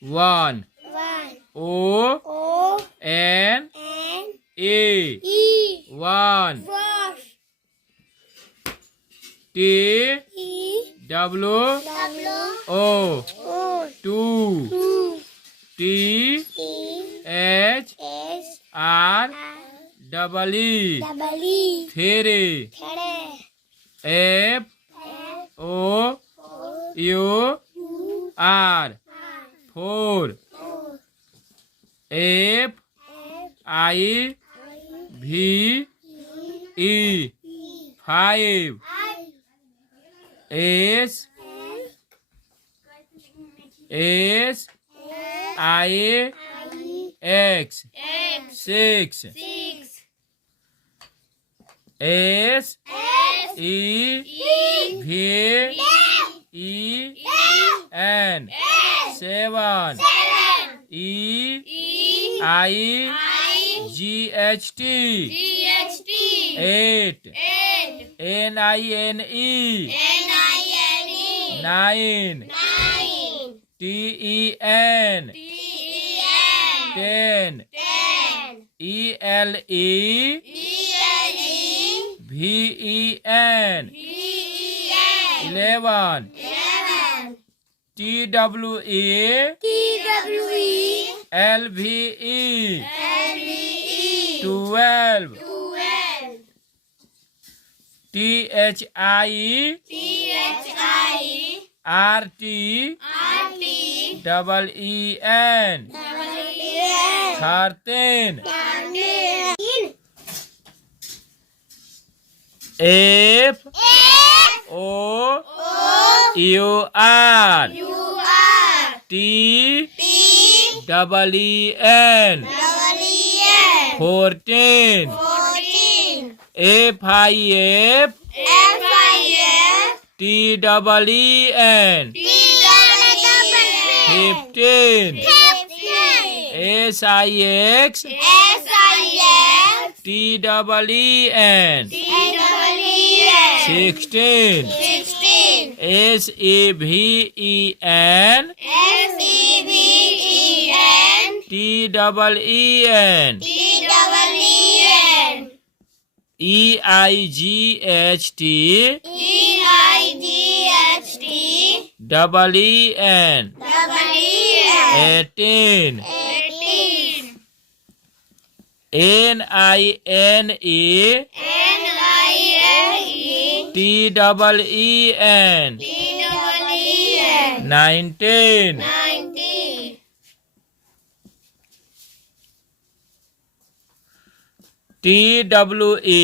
1. O N E 1. T W O 2. T H R double E 3. F O U R 4. F I V E 5. S I X 6. S E V E N 7. E I G H T 8. N I N E 9. T E N 10. E L E V E N 11. T W E L V E 12. T H I R T double E N 13. F O U R T double E N 14. F I F T double E N 15. S I X T double E N 16. S E V E N T double E N E I G H T double E N 18. N I N E T double E N 19. T W E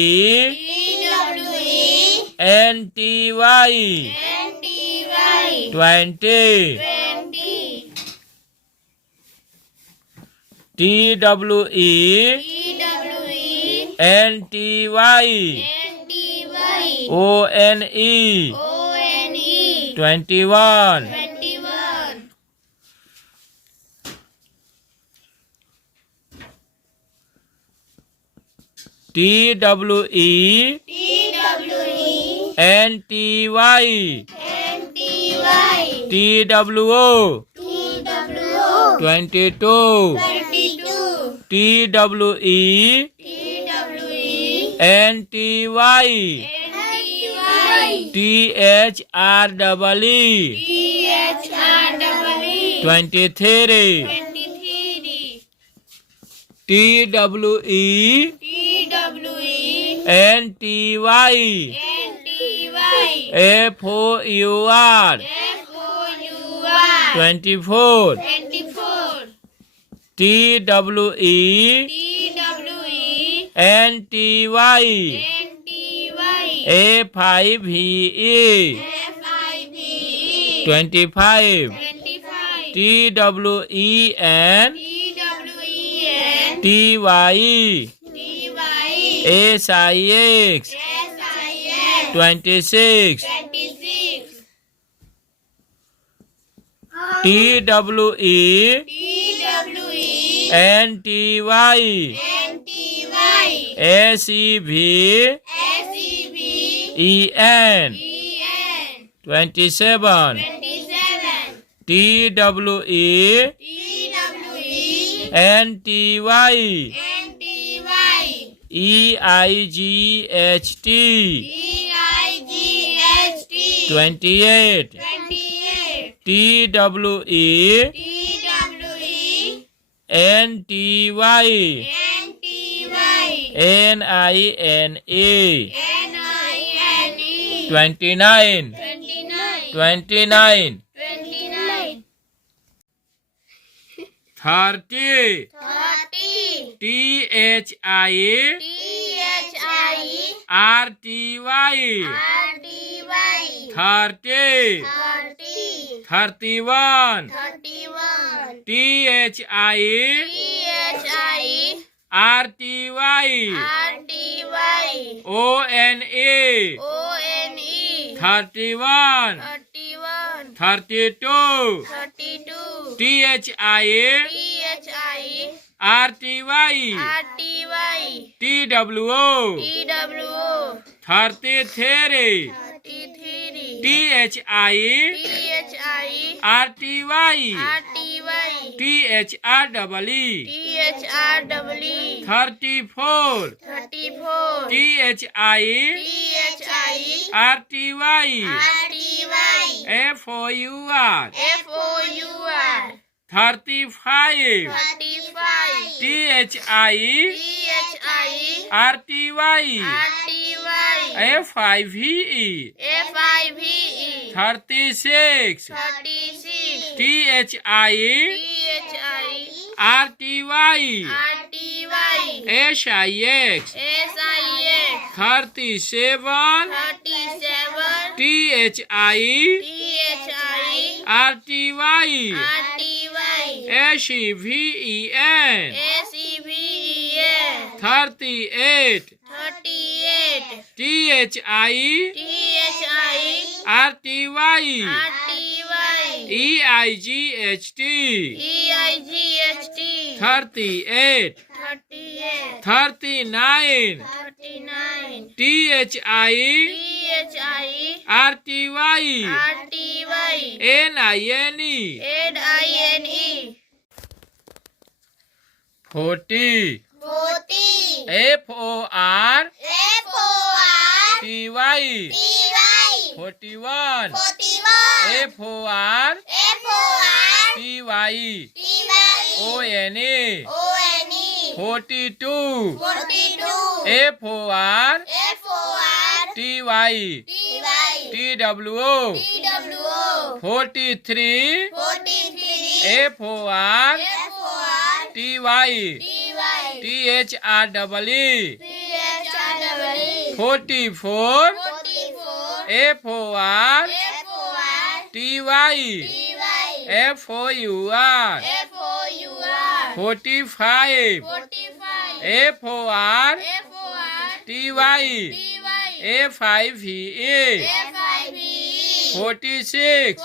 N T Y 20. T W E N T Y O N E 21. T W E N T Y T W O 22. T W E N T Y T H R double E 23. T W E N T Y F O U R 24. T W E N T Y A 5 V E 25. T W E N T Y S I X 26. T W E N T Y S E V E N 27. T TWE NTY EIGHT 28 TWE NTY NINA 29 30 THI RTY 30 31 THI RTY ONA 31 32 THI RTY TWO 33 THI RTY THREE 34 THI RTY FOUR 35 THI RTY FIVE 36 THI RTY SIX 37 THI RTY SEVEN 38 THI RTY EIGHT 38 39 THI RTY NINE 40 FOR TY 41 FOR TY ONA 42 FOR TY TWO 43 FOR TY THREE 44 FOR TY FOUR 45 FOR TY FIVE 46 FOR TY SIX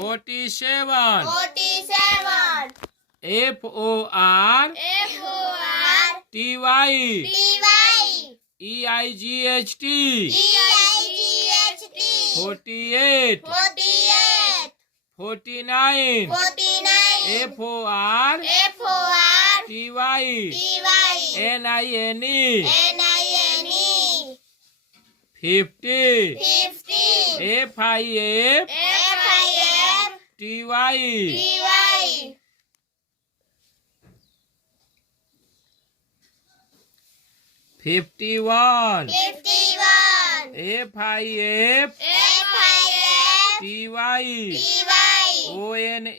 4 TY SEVEN 47 FOR TY EIGHT 48 49 FOR TY NINE 50 FIF TY 51 FIF TY ONA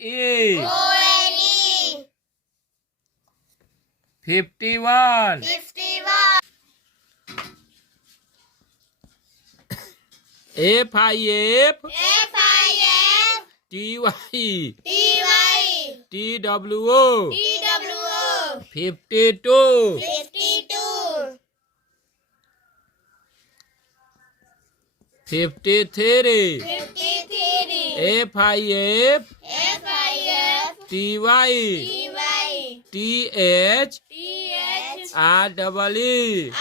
51 FIF TY TWO 52 53 53 FIFTY TH REE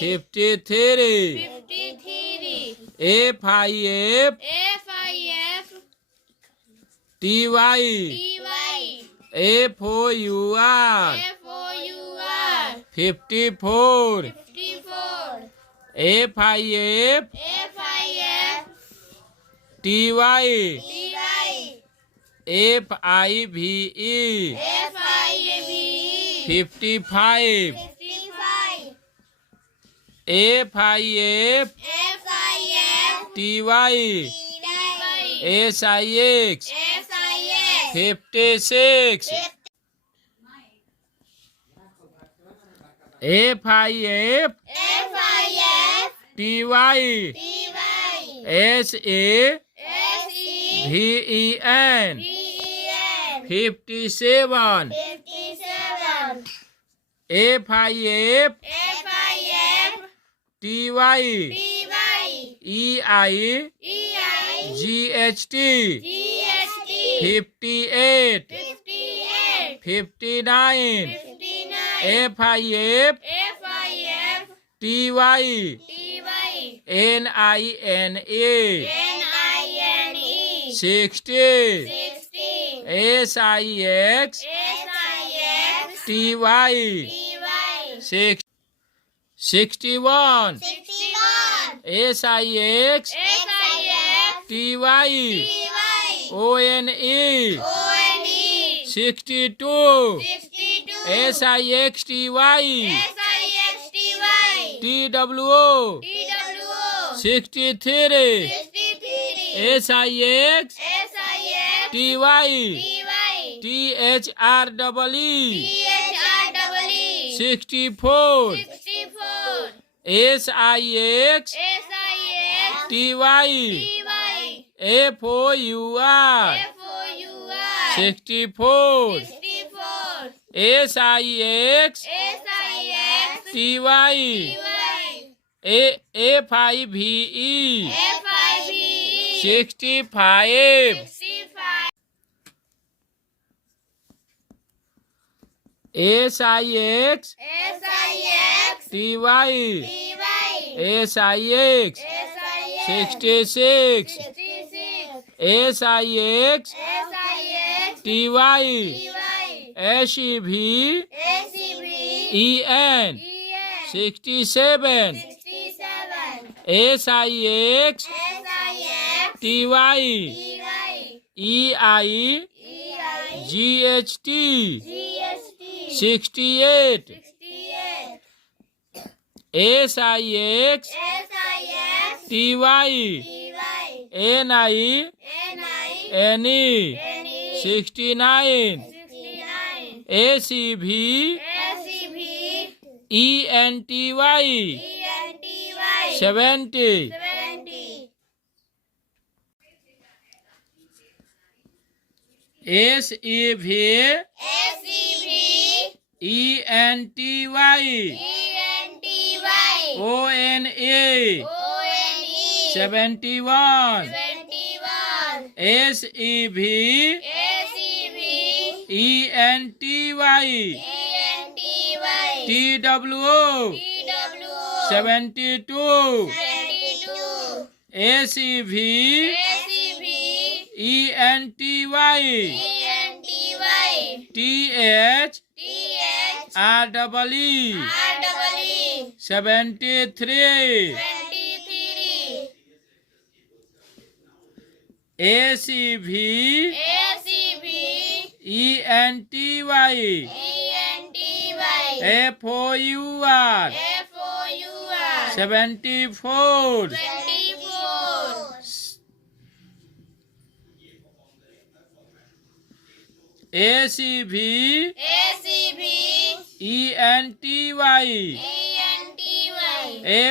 53 FIFTY FOUR 54 FIFTY FIVE 55 FIFTY SIX 56 FIFTY SAVEN 57 FIFTY EIGHT 58 59 FIFTY NINA 60 SIXTY 61 SIXTY ONE 62 SIXTY TWO 63 SIXTY THREE 64 SIXTY FOUR 64 SIXTY FIVE 65 SIXTY SIX 66 SIXTY SEVEN 67 SIXTY EIGHT 68 SIXTY NINE 69 ACVENTY 70 SEVENTY ONA 71 SEVENTY TWO 72 ACVENTY THREE 73 ACVENTY FOUR 74 ACVENTY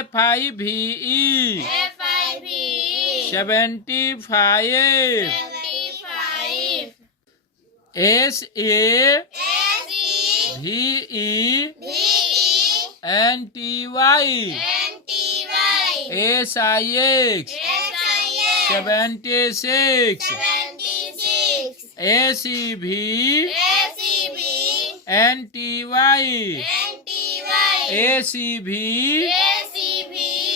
FIVE 75 SAVENTY SIX 76 ACV NTY ACV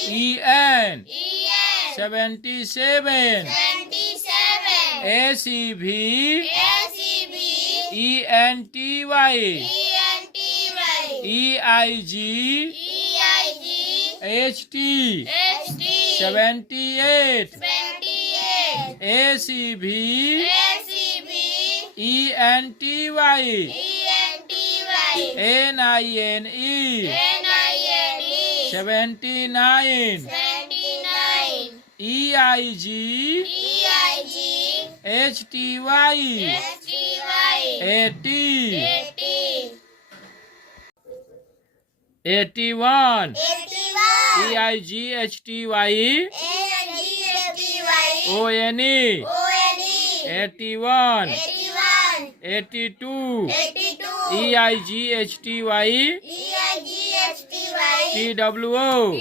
EN 77 ACV ENTY EIG HT 78 ACV ENTY NINE 79 EIG HTY 80 81 EIG HTY ONE 81 82 EIG HTY TWO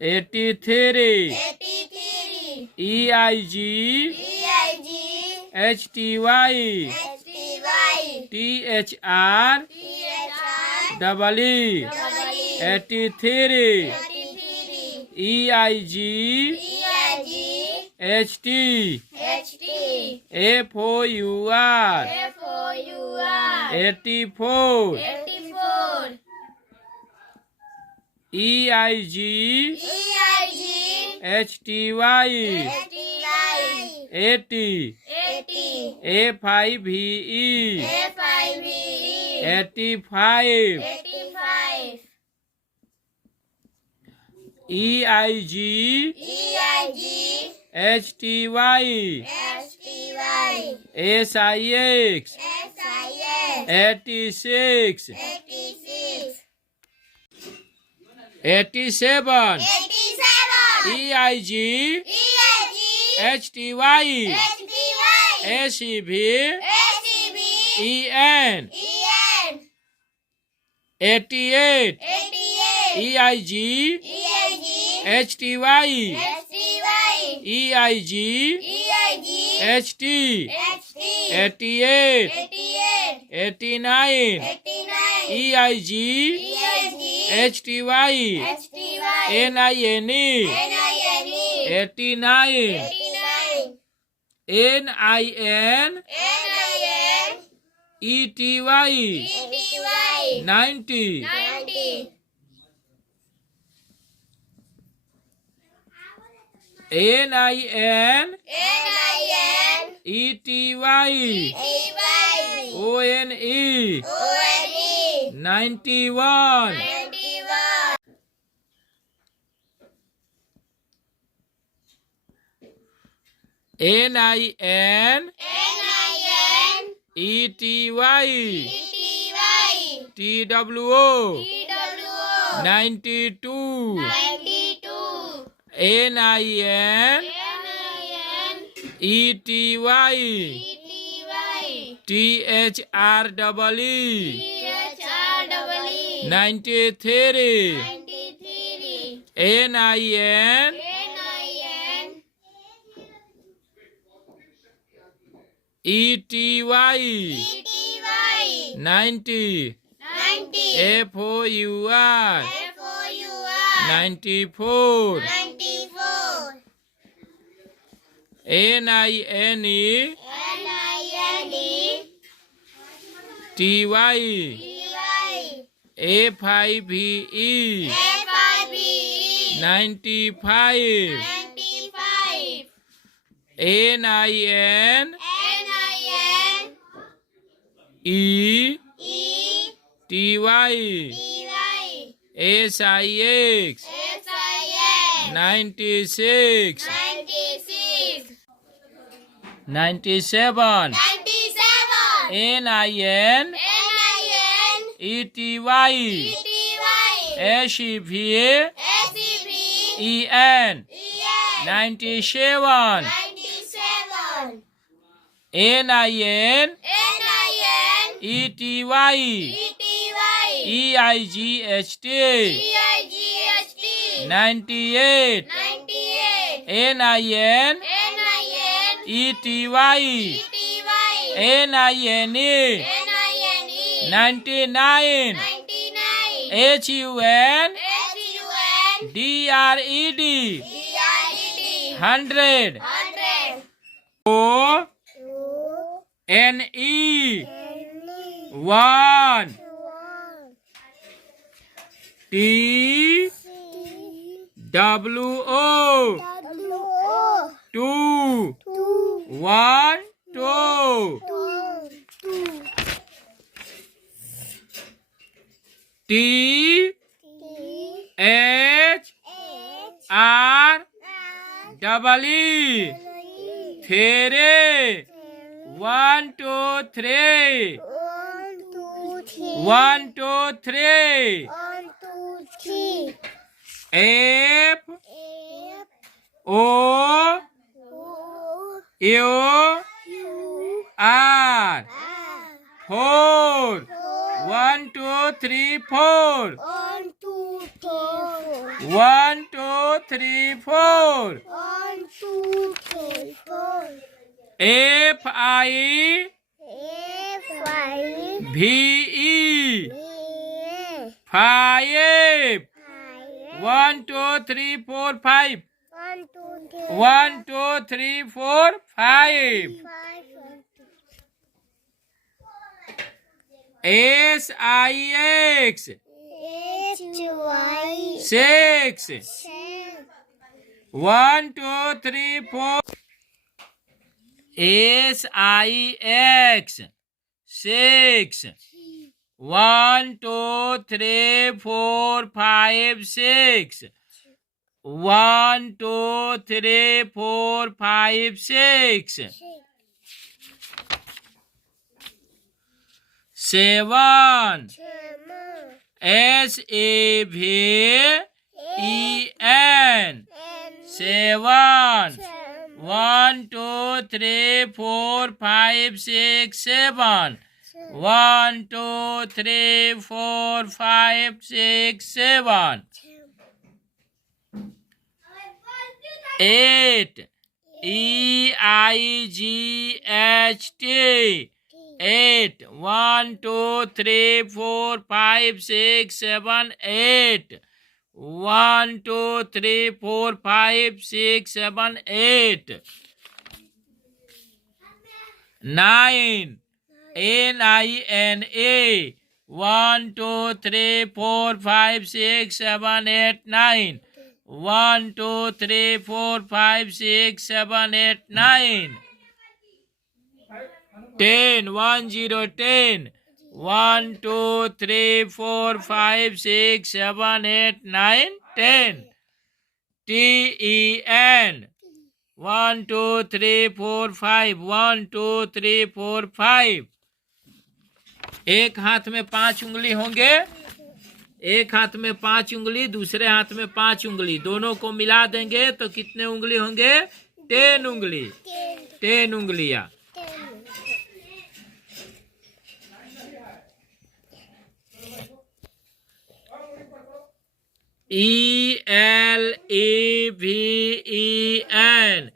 83 EIG HTY THR EE 83 EIG HT FOUR 84 EIG HTY 80 A5VE 85 EIG HTY SIX 86 87 EIG HTY ACV EN 88 EIG HTY EIG HT 88 89 EIG HTY NINE 89 NIN ETY 90 NIN ETY ONE 91 NIN ETY TWO 92 NIN ETY THREE 93 NIN ETY 90 FOUR 94 NINE TY A5VE 95 NIN E TY SIX 96 97 NIN ETY ACV EN 97 NIN ETY EIGHT. 98. NIN. ETY. NINE. 99. HUN. DRED. 100. ONE. 1. TWO. 2. 1 2. THREE. 1 2 3. 1 2 3. FOUR. 4. 1 2 3 4. 1 2 3 4. FIVE. 5. 1 2 3 4 5. 1 2 3 4 5. SIX. 6. 1 2 3 4. SIX. 6. 1 2 3 4 5 6. 1 2 3 4 5 6. 7. SAVEN. 7. 1 2 3 4 5 6 7. 1 2 3 4 5 6 7. 8. EIGHT. 8. 1 2 3 4 5 6 7 8. 1 2 3 4 5 6 7 8. 9. NINA. 1 2 3 4 5 6 7 8 9. 1 2 3 4 5 6 7 8 9. 10. 1 0 10. 1 2 3 4 5 6 7 8 9 10. TEN. 1 2 3 4 5. 1 2 3 4 5. एक हाथ में 5 उंगली होंगे, एक हाथ में 5 उंगली, दूसरे हाथ में 5 उंगली, दोनों को मिला देंगे तो कितने उंगली होंगे? 10 उंगली, 10 उंगलियां। ELEVEN.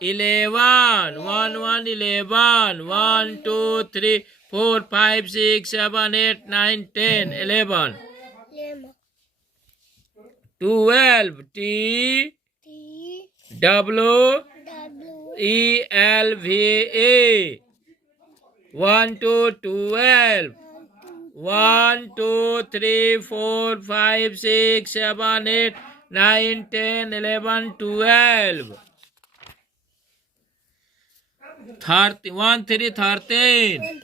11. 1 1 11. 1 2 3 4 5 6 7 8 9 10 11. 12. TWELVA. 1 2 12. 1 2 3 4 5 6 7 8 9 10 11 12. 1 3 13.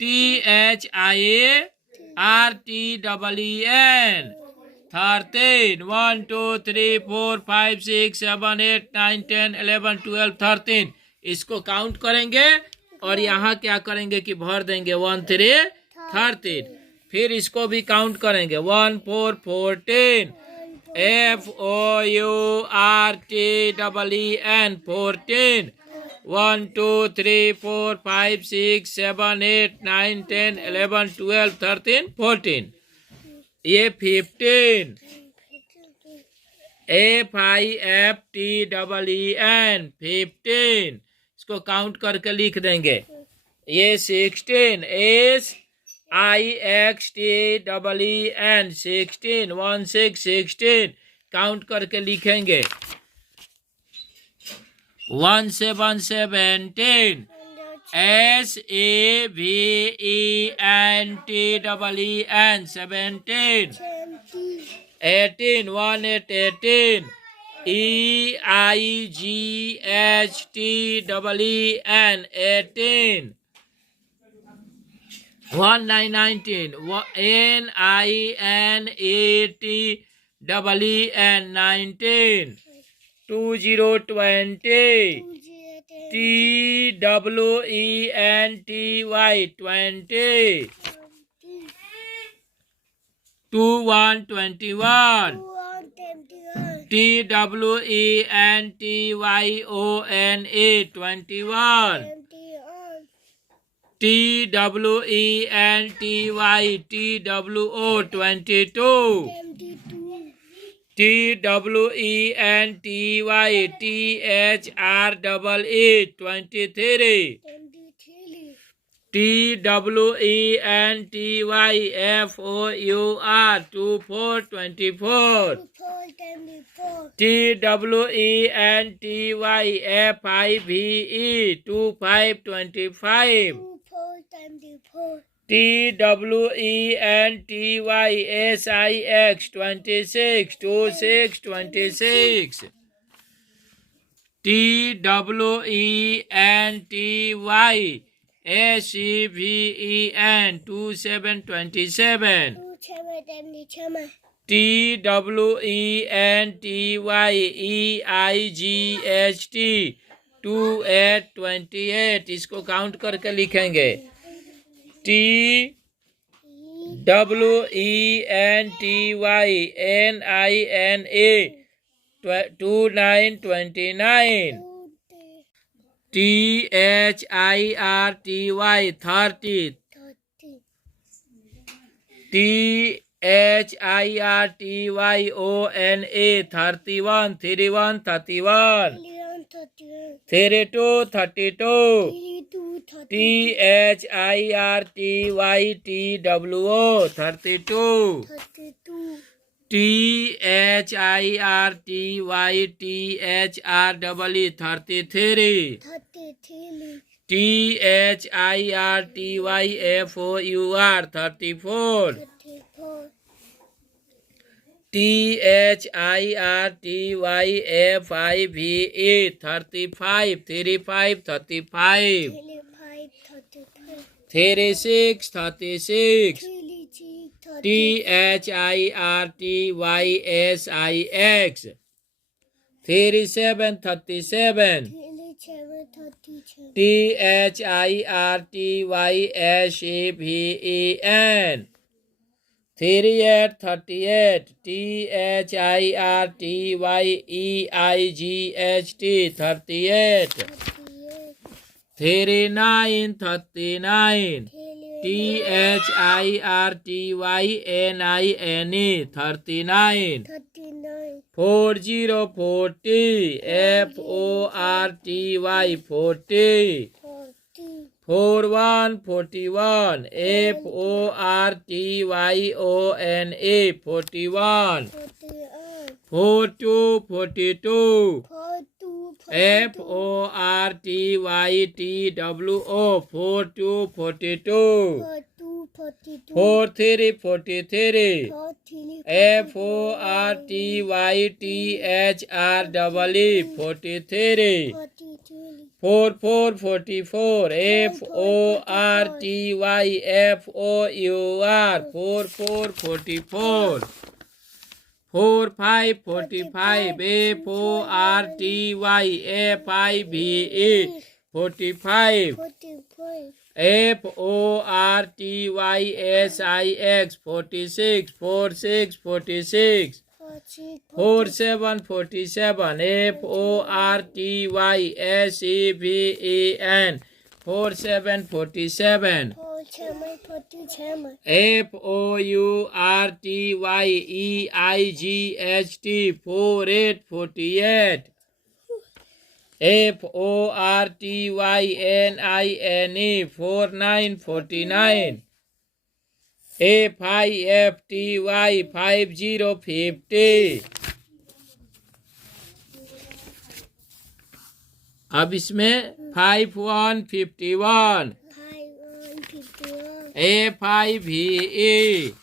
THIARTEN. 13. 1 2 3 4 5 6 7 8 9 10 11 12 13. इसको काउंट करेंगे और यहाँ क्या करेंगे कि भर देंगे 1 3 13. फिर इसको भी काउंट करेंगे 1 4 14. FOURTEN 14. 1 2 3 4 5 6 7 8 9 10 11 12 13 14. ये 15 FIFTEEN 15 इसको काउंट करके लिख देंगे। ये 16 SIXTEEN 16 काउंट करके लिखेंगे। 17 17 SEVENTEEN 17 18 18 EIGHTEEN 18 19 NINETEEN 19 20 20 TWENTY 20 21 21 TWENTYONA 21 TWENTYTWO 22 TWENTYTHREE 23 TWENTYFOUR 24 24 TWENTYFIVE 25 25 TWENTYSIX 26 26 26 TWENTYSEVEN 27 27 TWENTYEIGHT 28 28 इसको काउंट करके लिखेंगे। TWENTYNINA 29 29 THIRTY 30 THIRTYONA 31 31 31 32 32 THIRTYTWO 32 THIRTYTHREE 33 THIRTYFOUR 34 THIRTYFIVE 35 35 35 36 36 THIRTYSIX 37 37 THIRTYSEVEN 38 38 THIRTYEIGHT 38 39 39 THIRTYNINE 39 40 40 FORTY 40 41 41 FORTYONA 41 42 42 FORTYTWO 42 42 43 43 FORTYTHREE 43 44 44 FORTYFOUR 44 44 45 45 FORTYFIVE 45 FORTYSIX 46 46 46 47 47 FORTYSEVEN 47 47 FOURTYEIGHT 48. FORTYNINE 49. FIFTY 50. अब इसमें 5151 FIVE